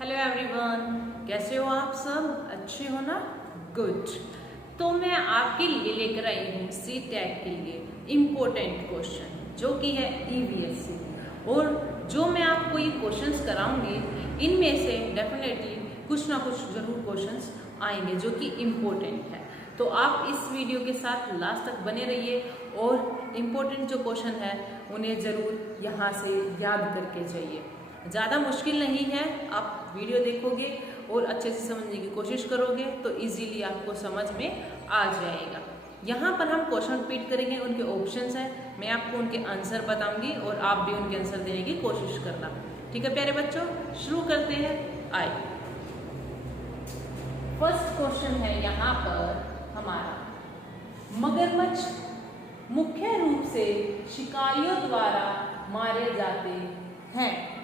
Hello everyone, कैसे हो आप सब? अच्छे हो ना? गुड। तो मैं आपके लिए लेकर आई हूँ सी टैग के लिए इम्पोर्टेंट क्वेश्चन जो कि है ईवीएस और जो मैं आपको ये क्वेश्चंस कराऊंगी इनमें से डेफिनेटली कुछ ना कुछ जरूर क्वेश्चंस आएंगे जो कि इम्पोर्टेंट है। तो आप इस वीडियो के साथ लास्ट तक बने रहिए और इम्पोर्टेंट जो क्वेश्चन है उन्हें ज़रूर यहाँ से याद करके जाइए। ज़्यादा मुश्किल नहीं है, आप वीडियो देखोगे और अच्छे से समझने की कोशिश करोगे तो इजीली आपको समझ में आ जाएगा। यहाँ पर हम क्वेश्चन रिपीट करेंगे, उनके ऑप्शंस हैं, मैं आपको उनके आंसर बताऊंगी और आप भी उनके आंसर देने की कोशिश करना। ठीक है प्यारे बच्चों, शुरू करते हैं। आइए, फर्स्ट क्वेश्चन है यहाँ पर हमारा, मगरमच्छ मुख्य रूप से शिकारियों द्वारा मारे जाते हैं।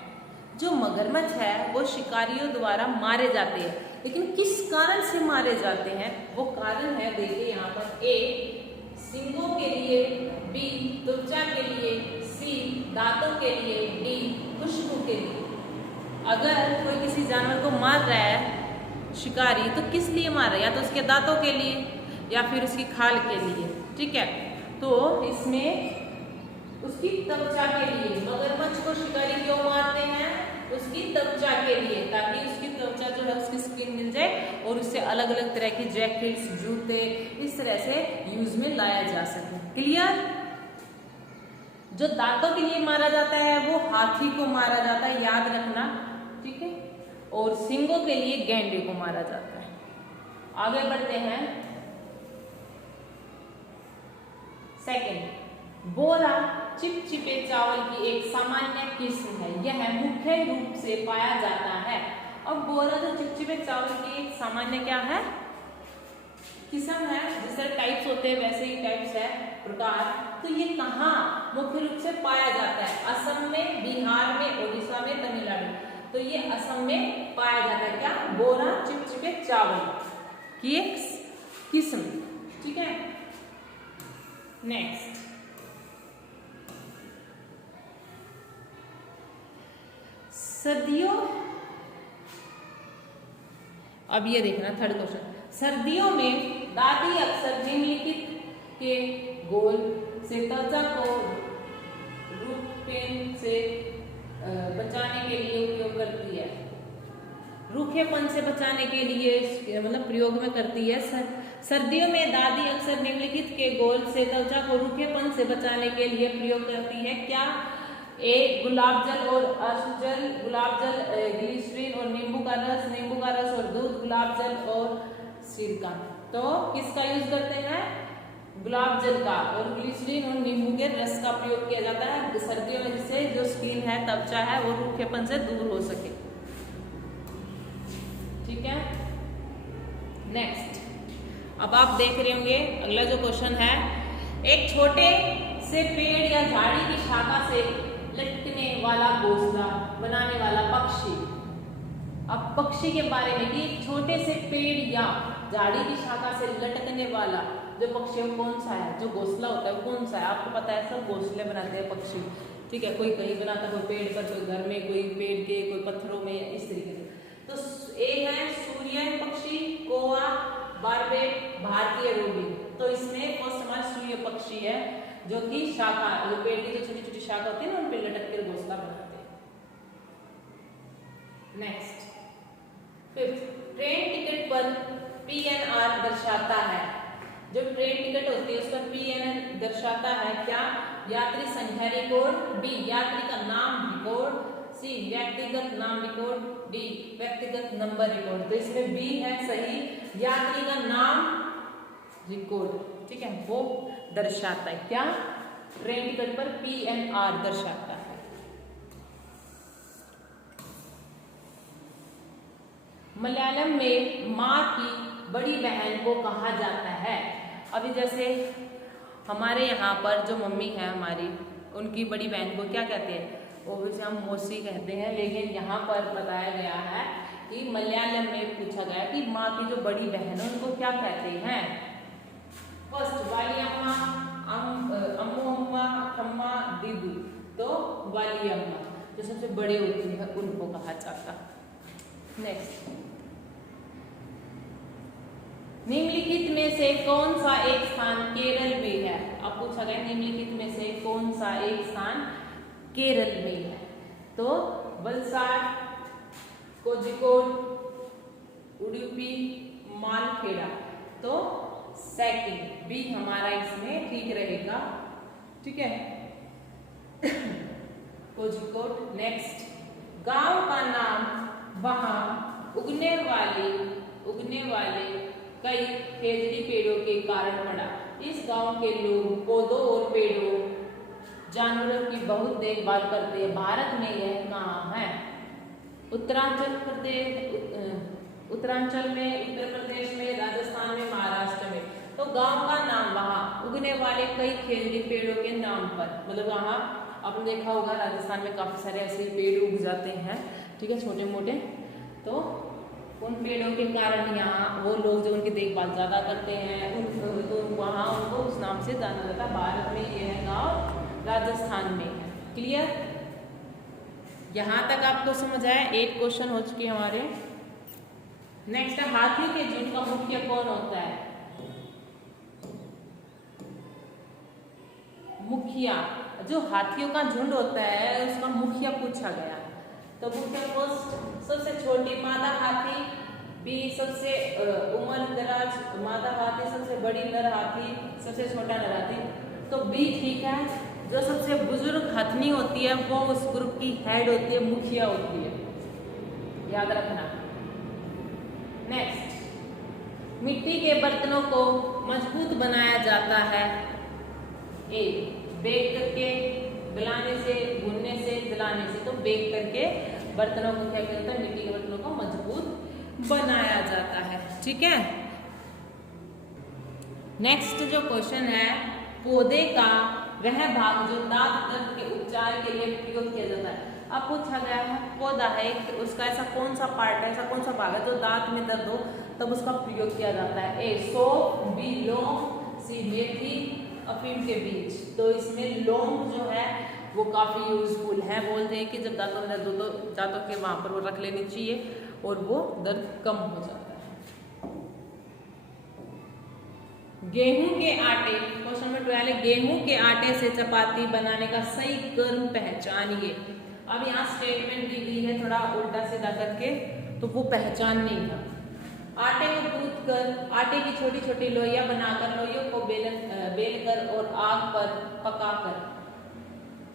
जो मगरमच्छ है वो शिकारियों द्वारा मारे जाते हैं, लेकिन किस कारण से मारे जाते हैं वो कारण है, देखिए यहाँ पर ए सींगों के लिए, बी त्वचा के लिए, सी दांतों के लिए, डी खुशबू के लिए। अगर कोई किसी जानवर को मार रहा है शिकारी तो किस लिए मार रहा है? या तो उसके दांतों के लिए या फिर उसकी खाल के लिए। ठीक है, तो इसमें उसकी त्वचा के लिए, मगरमच्छ को शिकारी क्यों मारते हैं? उसकी त्वचा के लिए, ताकि उसकी त्वचा जो है उसकी स्किन मिल जाए और उससे अलग अलग तरह की जैकेट्स, जूते इस तरह से यूज में लाया जा सके। क्लियर? जो दांतों के लिए मारा जाता है वो हाथी को मारा जाता है, याद रखना। ठीक है, और सींगों के लिए गैंडे को मारा जाता है। आगे बढ़ते हैं। सेकंड, बोरा चिपचिपे चावल की एक सामान्य किस्म है, यह मुख्य रूप से पाया जाता है। अब बोरा जो चिपचिपे चावल की एक सामान्य क्या है? किस्म है, जिस तरह टाइप्स होते हैं वैसे ही टाइप्स है, प्रकार। तो ये कहाँ मुख्य रूप से पाया जाता है? असम में, बिहार में, उड़ीसा में, तमिलनाडु। तो ये असम में पाया जाता है। क्या? बोरा चिपचिपे चावल की एक किस्म। ठीक है, नेक्स्ट, सर्दियों, अब ये देखना थर्ड क्वेश्चन, सर्दियों में दादी अक्सर निम्नलिखित के गोल से त्वचा को रूखेपन से बचाने के लिए उपयोग करती है। रूखेपन से बचाने के लिए मतलब प्रयोग में करती है। सर्दियों में दादी अक्सर निम्नलिखित के गोल से त्वचा को रूखेपन से बचाने के लिए प्रयोग करती है। क्या? ए गुलाब जल और अश्क जल, गुलाब जल ग्लिसरीन और नींबू का रस, नींबू का रस और दूध, गुलाब जल और सिरका। तो किसका यूज करते हैं? गुलाब जल का और ग्लिसरीन और नींबू के रस का प्रयोग किया जाता है सर्दियों में, जिससे जो स्किन है, त्वचा है, वो रूखेपन से दूर हो सके। ठीक है, नेक्स्ट, अब आप देख रहे होंगे अगला जो क्वेश्चन है, एक छोटे से पेड़ या झाड़ी की शाखा से लटकने वाला घोंसला बनाने वाला पक्षी। अब पक्षी के बारे में कि छोटे से पेड़ या झाड़ी की शाखा से लटकने वाला जो पक्षी है कौन सा है? जो घोंसला होता है वो कौन सा है? आपको पता है, सब घोंसले बनाते हैं पक्षी। ठीक है, कोई कहीं बनाता है, कोई पेड़ पर, कोई घर में, कोई पेड़ के, कोई पत्थरों में, इस तरीके से। तो ए है सूर्य पक्षी, कौवा, बारबेट, भारतीय रोगी। तो इसमें फर्स्ट हमारा सूर्य पक्षी है जो कि शाखा, जो पेड़ की जो छोटी छोटी शाखा होती है ना, उन पे लटक कर घोंसला बनाते हैं। नेक्स्ट, फिफ्थ, ट्रेन टिकट पर पीएनआर दर्शाता है। जो ट्रेन टिकट होती है उसका पीएनआर दर्शाता है। क्या? यात्री संख्या रिकॉर्ड, बी यात्री का नाम रिकॉर्ड, सी व्यक्तिगत नाम रिकॉर्ड, डी व्यक्तिगत नंबर रिकॉर्ड। तो इसमें बी है सही, यात्री का नाम रिकॉर्ड। ठीक है, वो दर्शाता है। क्या? ट्रेन टिकट पर पीएनआर दर्शाता है। मलयालम में माँ की बड़ी बहन को कहा जाता है। अभी जैसे हमारे यहाँ पर जो मम्मी है हमारी, उनकी बड़ी बहन को क्या कहते हैं? वो भी हम मौसी कहते हैं, लेकिन यहाँ पर बताया गया है कि मलयालम में पूछा गया कि माँ की जो बड़ी बहन है उनको क्या कहते हैं? फर्स्ट वाली अम्मा, अम्मू अम्मा, अम्मा, दीदू। तो वाली अम्मा जो सबसे बड़े होती है उनको कहा जाता है। नेक्स्ट, निम्नलिखित में से कौन सा एक स्थान केरल में है? अब पूछा गया निम्नलिखित में से कौन सा एक स्थान केरल में है? तो वलसाड, कोझिकोड, उडुपी, मालखेड़ा। तो सेकंड बी हमारा इसमें ठीक रहेगा। ठीक है, कोझिकोड। नेक्स्ट, गांव का नाम वहां उगने वाले कई खेजड़ी पेड़ों के कारण पड़ा। इस गांव के लोग पौधों और पेड़ों जानवरों की बहुत देखभाल करते हैं। भारत में यह कहाँ है? उत्तरांचल में, उत्तर प्रदेश में, राजस्थान में, महाराष्ट्र में। तो गांव का नाम वहां उगने वाले कई खेजड़ी पेड़ों के नाम पर, मतलब वहां आपने देखा होगा राजस्थान में काफी सारे ऐसे पेड़ उग जाते हैं, ठीक है, छोटे मोटे। तो उन पेड़ों के कारण यहाँ वो लोग जो उनकी देखभाल ज्यादा करते हैं तो वहाँ उनको उस नाम से जाना जाता है। भारत में यह गांव राजस्थान में है। क्लियर? यहाँ तक आपको समझ आया? 8 क्वेश्चन हो चुके हमारे। नेक्स्ट, हाथियों के झुंड का मुखिया कौन होता है? मुखिया, जो हाथियों का झुंड होता है उसका मुखिया पूछा गया। तो मुखिया फर्स्ट सबसे छोटी मादा हाथी, बी सबसे उम्रदराज मादा हाथी, सबसे बड़ी नर हाथी, सबसे छोटा नर हाथी। तो बी ठीक है। जो सबसे बुजुर्ग हथनी होती है वो उस ग्रुप की हेड होती है, मुखिया होती है, याद रखना। नेक्स्ट, मिट्टी के बर्तनों को मजबूत बनाया जाता है। ए बेक करके, गलाने से, भूनने से, जलाने से। तो बेक करके बर्तनों को क्या करता है? मिट्टी के बर्तनों को मजबूत बनाया जाता है। ठीक है। नेक्स्ट जो क्वेश्चन है, पौधे का वह भाग जो दांत दर्द के उपचार के लिए प्रयोग किया जाता है। अब पूछा गया है पौधा है तो उसका ऐसा कौन सा पार्ट है, ऐसा कौन सा भाग है जो दांत में दर्द हो तब उसका प्रयोग किया जाता है? ए सौंफ, बी लौंग, सी मेथी, अफीम के बीज। तो इसमें लौंग जो है वो काफी यूजफुल है। बोलते हैं कि जब दांतों में दर्द हो तो दांतों के वहां पर वो रख लेनी चाहिए और वो दर्द कम हो जाता है। गेहूं के आटे, क्वेश्चन नंबर 12, गेहूं के आटे से चपाती बनाने का सही क्रम पहचानिए। अब यहाँ स्टेटमेंट दी गई है थोड़ा उल्टा सीधा करके, तो वो पहचाननी है। आटे को गूंथ कर, आटे की छोटी छोटी लोइयां बनाकर, लोइयों को बेलकर और आग पर पकाकर,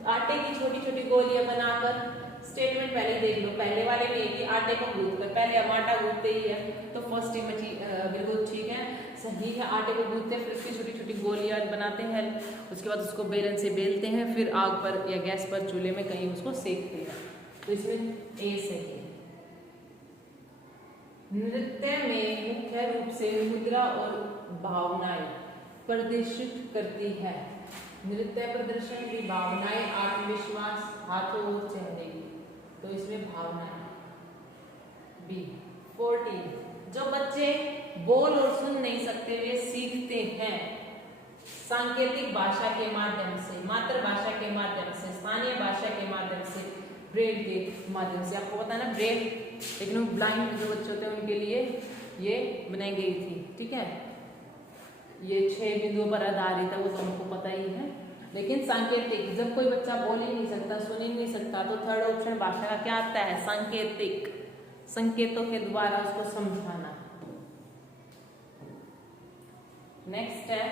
आटे की छोटी छोटी गोलियां बनाकर। स्टेटमेंट पहले देख लो, पहले वाले में कि आटे को गूंथ कर, पहले हम आटा गूंथते ही है तो फर्स्ट बिल्कुल ठीक है, सही है। आटे को गूंथते हैं, फिर उसकी छोटी छोटी गोलियां बनाते हैं, उसके बाद उसको बेलन से बेलते हैं, फिर आग पर या गैस पर चूल्हे में कहीं उसको सेकते हैं। तो इसमें ए सही है। नृत्य में मुख्य रूप से मुद्रा और भावनाएं प्रदर्शित करती है। नृत्य प्रदर्शन की भावनाएं, आत्मविश्वास, हाथों और चेहरे की। तो इसमें भावनाएं। बी 14, जो बच्चे बोल और सुन नहीं सकते वे सीखते हैं सांकेतिक भाषा के माध्यम से, मातृभाषा के माध्यम से, स्थानीय भाषा के माध्यम से, ब्रेल के माध्यम से। आपको पता है ना ब्रेल, लेकिन ब्लाइंड जो बच्चे होते हैं उनके लिए ये बनाई गई थी। ठीक है, ये 6 बिंदुओं पर आधारित है, वो तो हमको पता ही है। लेकिन सांकेतिक, जब कोई बच्चा बोल ही नहीं सकता, सुन ही नहीं सकता, तो थर्ड ऑप्शन भाषा का क्या आता है? सांकेतिक, संकेतों के द्वारा उसको समझाना। नेक्स्ट है,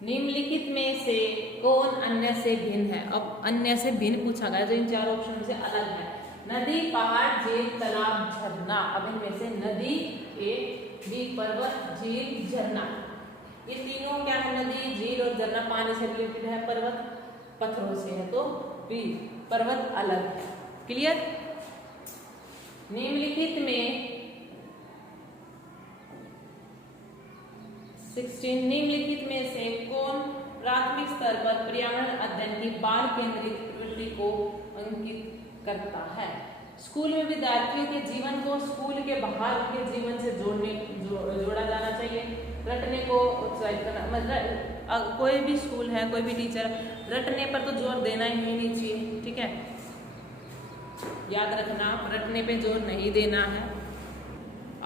निम्नलिखित में से कौन अन्य से भिन्न है? अब अन्य से भिन्न पूछा गया जो इन 4 ऑप्शन से अलग है। नदी, पहाड़, झील, तालाब, झरना। अब इनमें से नदी, ए, बी पर्वत, झील, झरना। ये तीनों क्या है? नदी, झील और झरना पानी से रिलेटेड है, पर्वत पत्थरों से है। तो बी पर्वत अलग है। क्लियर? निम्नलिखित में 16, निम्नलिखित में से कौन प्राथमिक स्तर पर पर्यावरण अध्ययन की बाल केंद्रित प्रवृत्ति को अंकित करता है? स्कूल में विद्यार्थियों के जीवन को स्कूल के बाहर उनके जीवन से जोड़ा जाना चाहिए। रटने को उत्साहित करना, मतलब कोई भी स्कूल है, कोई भी टीचर रटने पर तो जोर देना ही नहीं चाहिए। ठीक है, याद रखना, रटने पे जोर नहीं देना है।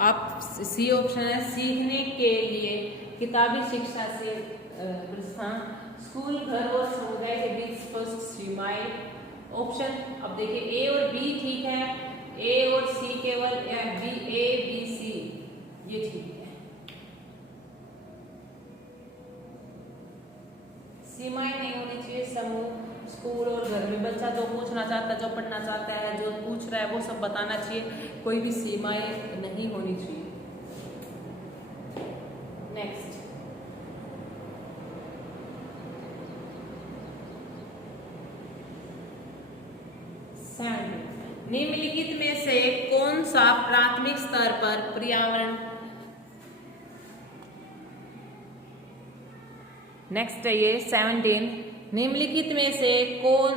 आप सी ऑप्शन है सीखने के लिए किताबी शिक्षा से प्रस्थान, स्कूल, घर और समुदाय के बीच स्पष्ट सीमाएं। ऑप्शन अब देखिए ए और बी ठीक है, ए और सी केवल, या बी, ए बी सी ये ठीक है। सीमाएं नहीं होनी चाहिए, समूह, स्कूल और घर में। बच्चा जो पूछना चाहता है, जो पढ़ना चाहता है, जो पूछ रहा है वो सब बताना चाहिए, कोई भी सीमाएं नहीं होनी चाहिए। नेक्स्ट, निम्नलिखित में से कौन सा प्राथमिक स्तर पर पर्यावरण, नेक्स्ट है ये 17, निम्नलिखित में से कौन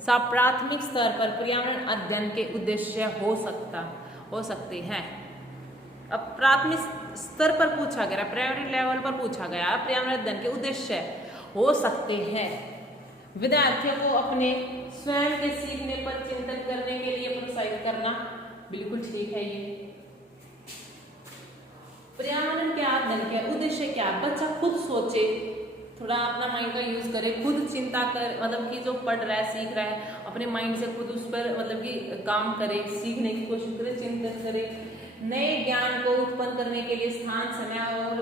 सा प्राथमिक स्तर पर पर्यावरण अध्ययन के उद्देश्य हो सकते हैं। अब प्राथमिक स्तर पर पूछा गया, प्राइमरी लेवल पर पूछा गया, पर्यावरण अध्ययन के उद्देश्य हो सकते हैं विद्यार्थियों को अपने स्वयं के सीखने पर चिंतन करने के लिए प्रोत्साहित करना, बिल्कुल ठीक है। ये पर्यावरण के अध्ययन का उद्देश्य क्या, बच्चा खुद सोचे, थोड़ा अपना माइंड का यूज करे, खुद चिंता कर, मतलब कि जो पढ़ रहा है, सीख रहा है, अपने माइंड से खुद उस पर मतलब कि काम करे, सीखने की कोशिश करे, चिंतन करे, नए ज्ञान को उत्पन्न करने के लिए स्थान, समय और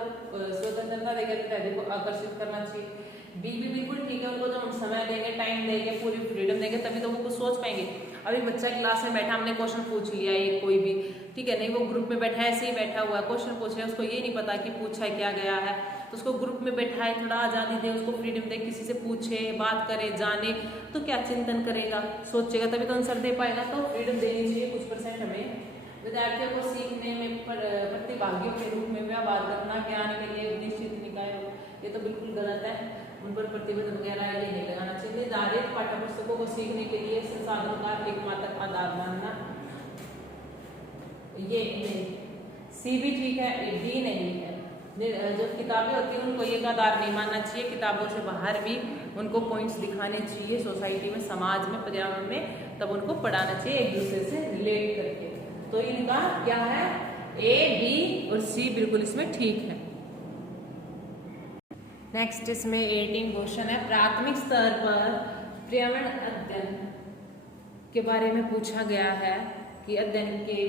स्वतंत्रता देकर विद्यार्थी को आकर्षित करना चाहिए। बी भी बिल्कुल ठीक है, उनको जब हम समय देंगे, टाइम देंगे, पूरी फ्रीडम देंगे, तभी तो वो कुछ सोच पाएंगे। अभी बच्चा क्लास में बैठा, हमने क्वेश्चन पूछ लिया एक कोई भी, ठीक है, नहीं वो ग्रुप में बैठा है, ऐसे ही बैठा हुआ है, क्वेश्चन पूछ रहे हैं, उसको ये नहीं पता कि पूछा है क्या गया है, तो उसको ग्रुप में बैठाए, थोड़ा आज़ादी दे, उसको फ्रीडम दे, किसी से पूछे, बात करे, जाने, तो क्या चिंतन करेगा, सोचेगा, तभी तो आंसर दे पाएगा। तो फ्रीडम देनी चाहिए कुछ % हमें। विद्यार्थियों को सीखने में प्रतिभागियों के रूप में व्यवहार करना, ज्ञान के लिए निश्चित निकाय, ये तो बिल्कुल गलत है, उन पर प्रतिबंध वगैरह ये नहीं लगाना चाहिए। निर्धारित पाठ्य पुस्तकों को सीखने के लिए संसाधनों का एकमात्र आधार मानना, ये नहीं। सी भी ठीक है, डी नहीं है। जो किताबें होती हैं उनको एक आधार नहीं मानना चाहिए, किताबों से बाहर भी उनको पॉइंट्स दिखाने चाहिए, सोसाइटी में, समाज में, पर्यावरण में, तब उनको पढ़ाना चाहिए एक दूसरे से रिलेट करके। तो इनका क्या है, ए, बी और सी बिल्कुल इसमें ठीक है। नेक्स्ट इसमें 18 क्वेश्चन है, प्राथमिक स्तर पर पर्यावरण अध्ययन के बारे में पूछा गया है कि अध्ययन के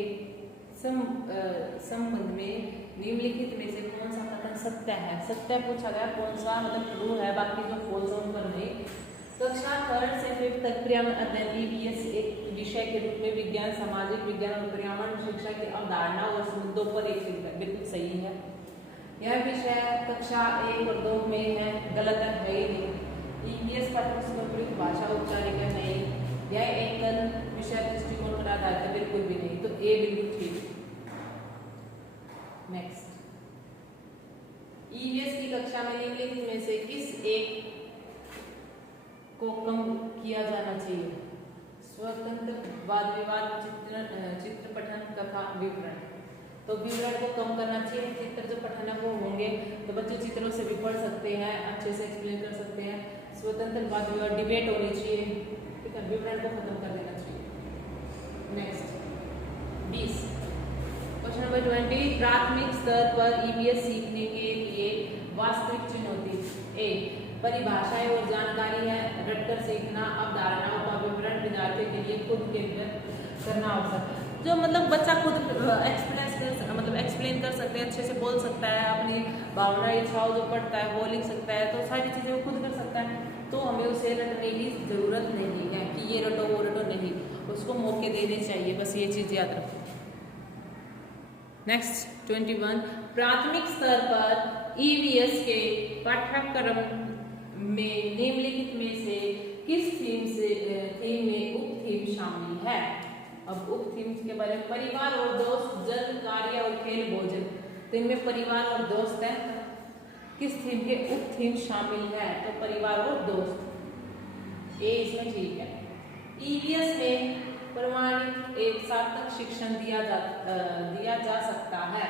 संबंध में निम्नलिखित में से कौन सा कथन सत्य है। सत्य पूछा गया, कौन सा मतलब ट्रू है, बाकी जो फॉल्स उन पर नहीं। कक्षा 3rd से 5th तक पर्यावरण अध्ययन EVS एक विषय के रूप में विज्ञान, सामाजिक विज्ञान और पर्यावरण शिक्षा की अवधारणा और मुद्दों पर एक बिल्कुल सही है। यह विषय कक्षा 1 और 2 में है, गलत है ही नहीं। EVS पाठ्यपुस्तक भाषा औपचारिक है, नहीं। यह एक विषय दृष्टिकोण पर आधारित है, बिल्कुल भी नहीं, तो ए बिल्कुल ठीक। नेक्स्ट, EVS की कक्षा में निम्नलिखित में से किस एक को कम किया जाना चाहिए। स्वतंत्र वाद विवाद, चित्र पठन, कथा, विवरण। तो विवरण को कम करना चाहिए, चित्र जो पठन वो होंगे तो बच्चे चित्रों से भी पढ़ सकते हैं, अच्छे से एक्सप्लेन कर सकते हैं। स्वतंत्र वाद विवाद, डिबेट होनी चाहिए, ठीक है, विवरण को खत्म कर देना चाहिए। नेक्स्ट 20, क्वेश्चन नंबर 20, प्राथमिक स्तर पर EVS सीखने के लिए वास्तविक चुनौती। ए, परिभाषाएं और जानकारी है, रटकर सीखना, अवधारणाओं का विवरण विद्यार्थियों के लिए खुद केंद्रित करना आवश्यक। जो मतलब बच्चा खुद एक्सप्लेन कर सकते हैं, अच्छे से बोल सकता है, अपनी भावना, इच्छाओं जो पढ़ता है वो लिख सकता है, तो सारी चीज़ें वो खुद कर सकता है, तो हमें उसे रटने की जरूरत नहीं है कि ये रटो वो रटो, नहीं, उसको मौके देने चाहिए, बस ये चीज़ याद रखो। नेक्स्ट 21, प्राथमिक स्तर पर EVS के पाठ्यक्रम में निम्नलिखित में से किस थीम में उप थीम शामिल है। अब उप थीम के बारे में, परिवार और दोस्त, जल, कार्य और खेल, भोजन। तो इनमें परिवार और दोस्त है, किस थीम के उप थीम शामिल है, तो परिवार और दोस्त, ए इसमें ठीक है। EVS में प्रमाणित एक सार्थक शिक्षण दिया जा सकता है,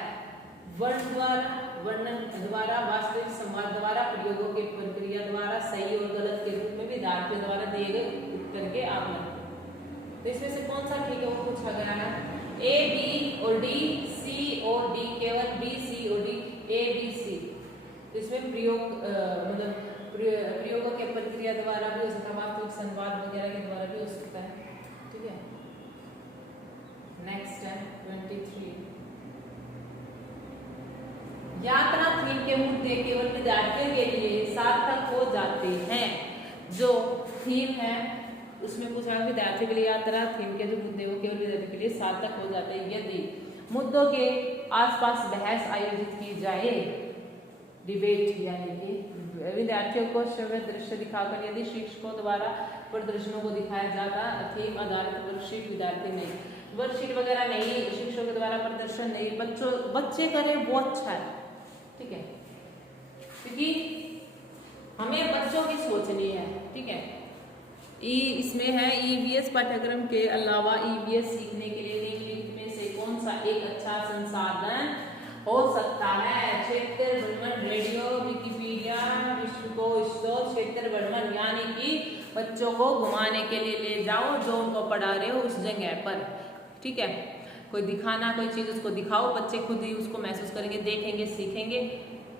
वर्णन द्वारा, वास्तविक संवाद द्वारा, प्रयोगों के प्रक्रिया द्वारा, सही और गलत के रूप में विद्यार्थियों द्वारा दिए गए उत्तर के आकलन। तो इसमें से कौन सा ठीक है वो पूछा गया है। ए बी और डी, सी और डी, केवल बी सी और डी, ए बी सी। तो इसमें प्रयोग मतलब प्रयोगों के प्रक्रिया द्वारा भी हो सकता है, वास्तविक संवाद वगैरह के द्वारा भी हो सकता है। ठीक है, नेक्स्ट है 23। यात्रा थीम के मुद्दे केवल विद्यार्थियों के लिए सार्थक हो जाते हैं। जो थीम है उसमें पूछा विद्यार्थी के लिए यात्रा थीम के जो मुद्दे वो केवल विद्यार्थी के लिए सार्थक हो जाते हैं यदि मुद्दों के आसपास बहस आयोजित की जाए, डिबेट, यानी कि विद्यार्थियों को श्रव्य दृश्य दिखाकर यदि शिक्षकों द्वारा प्रदर्शनों को दिखाया जाता, थीम आधारित वर्कशीट विद्यार्थी नहीं, वर्कशीट वगैरह नहीं, शिक्षकों के द्वारा प्रदर्शन नहीं, बच्चे करें वो अच्छा है। ठीक है, क्योंकि हमें बच्चों की सोचनी है। ठीक है, इसमें है ईवीएस पाठ्यक्रम के अलावा ईवीएस सीखने के लिए निम्नलिखित में से कौन सा एक अच्छा संसाधन हो सकता है। क्षेत्र भ्रमण, रेडियो, विकिपीडिया, विश्वकोश, क्षेत्र भ्रमण यानी कि बच्चों को घुमाने के लिए ले जाओ जो उनको पढ़ा रहे हो उस जगह पर। ठीक है, कोई दिखाना, कोई चीज उसको दिखाओ, बच्चे खुद ही उसको महसूस करेंगे, देखेंगे, सीखेंगे।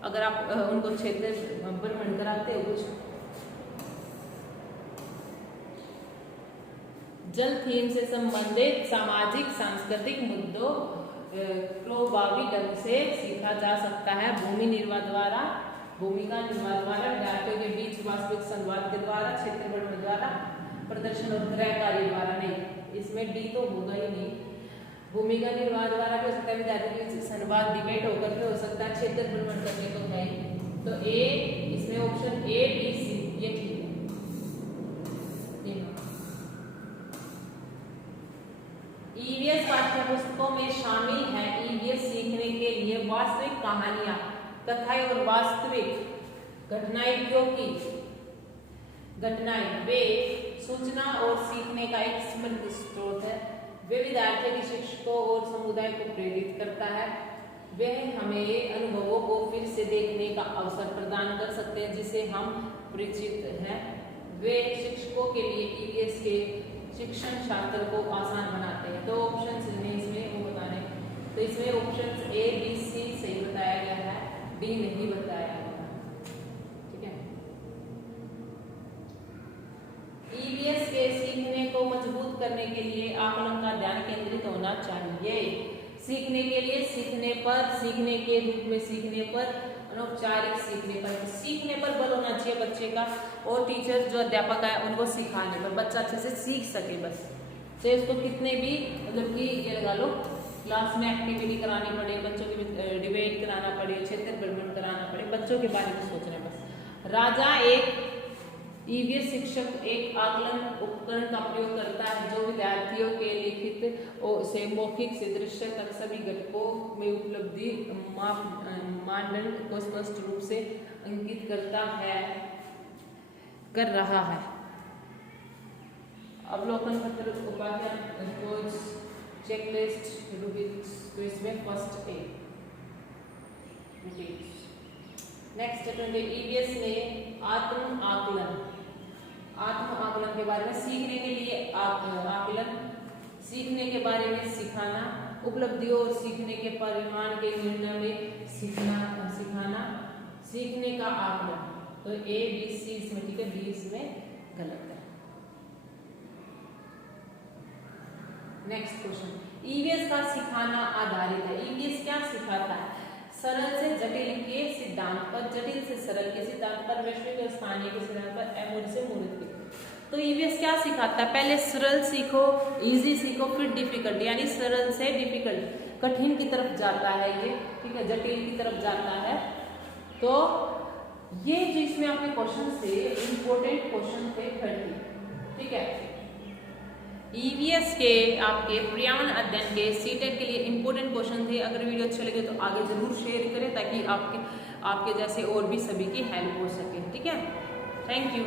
अगर आप उनको क्षेत्र भ्रमण कराते हो कुछ। जल थीम से संबंधित सामाजिक सांस्कृतिक मुद्दों प्रभावी ढंग से सीखा जा सकता है। भूमिका निर्वाह द्वारा, विद्यार्थियों के बीच वास्तविक संवाद के द्वारा, क्षेत्र भ्रमण द्वारा, प्रदर्शन और गृह कार्य द्वारा नहीं। इसमें डी तो होगा ही नहीं। भूमिका निर्वाह द्वारा भी हो सकता है, विद्यार्थियों के बीच संवाद डिबेट होकर भी हो सकता है, क्षेत्र भ्रमण करने को है। तो ए, इसमें ऑप्शन ए बी सी ये ठीक है। ईवीएस पाठ्य पुस्तकों में शामिल है ईवीएस सीखने के लिए वास्तविक कहानियां, कथाएं और वास्तविक घटनाएं, क्योंकि घटनाएं वे सूचना और सीखने का एक समृद्ध स्रोत है। वे विद्यार्थियों के शिक्षकों और समुदाय को प्रेरित करता है। वे हमें अनुभवों को फिर से देखने का अवसर प्रदान कर सकते हैं जिसे हम परिचित हैं। वे शिक्षकों के लिए ईवीएस के शिक्षण शास्त्र को आसान बनाते हैं। तो ऑप्शन इसमें वो बताने, तो इसमें ऑप्शन ए बी सी सही बताया गया है, डी नहीं बताया गया। ठीक है, ईवीएस के सीखने को मजबूत करने के लिए आकलन का ध्यान केंद्रित होना चाहिए। सीखने के लिए सीखने पर, सीखने के रूप में सीखने पर, अनौपचारिक सीखने पर, सीखने पर बल होना चाहिए बच्चे का, और टीचर जो अध्यापक है उनको सिखाने पर, बच्चा अच्छे से सीख सके। बस से उसको कितने भी मतलब कि ये लगा लो क्लास में एक्टिविटी करानी पड़े, बच्चों की डिबेट कराना पड़े, क्षेत्र भ्रमण कराना पड़े, बच्चों के बारे में सोचना है बस। राजा एक ईवीएस शिक्षक एक आकलन उपकरण का प्रयोग करता है जो विद्यार्थियों के लिखित से मौखिक से दृश्य तक सभी घटकों में उपलब्धि मानदंड को स्पष्ट रूप से अंकित कर रहा है। अवलोकन पत्र, उपाध्याय चेकलिस्ट, रूबिक्स, तो इसमें फर्स्ट ए। नेक्स्ट 20 ईवीएस ने आत्म आकलन के बारे में, सीखने के लिए आकलन, सीखने के बारे में सिखाना, उपलब्धियों और सीखने के परिमाण के निर्णय में सिखाना, सीखने का आकलन। तो ए बी सी इसमें ठीक है, डी इसमें गलत है। नेक्स्ट क्वेश्चन, ईवीएस का सिखाना आधारित है। ईवीएस क्या सिखाता है? सरल से जटिल के सिद्धांत पर, जटिल से सरल के सिद्धांत पर, वैश्विक और स्थानीय के सिद्धांत पर, एमोड से मूर्त के। तो ईवीएस क्या सिखाता है? पहले सरल सीखो, इजी सीखो, फिर डिफिकल्ट, यानी सरल से डिफिकल्ट, कठिन की तरफ जाता है ये, ठीक है, जटिल की तरफ जाता है। तो ये जो इसमें आपके क्वेश्चन थे, इंपॉर्टेंट क्वेश्चन थे 30, ठीक है। ईवीएस के आपके पर्यावरण अध्ययन के सीटेट के लिए इंपॉर्टेंट क्वेश्चन थे। अगर वीडियो अच्छे लगे तो आगे जरूर शेयर करें ताकि आपके जैसे और भी सभी की हेल्प हो सके, ठीक है। Thank you.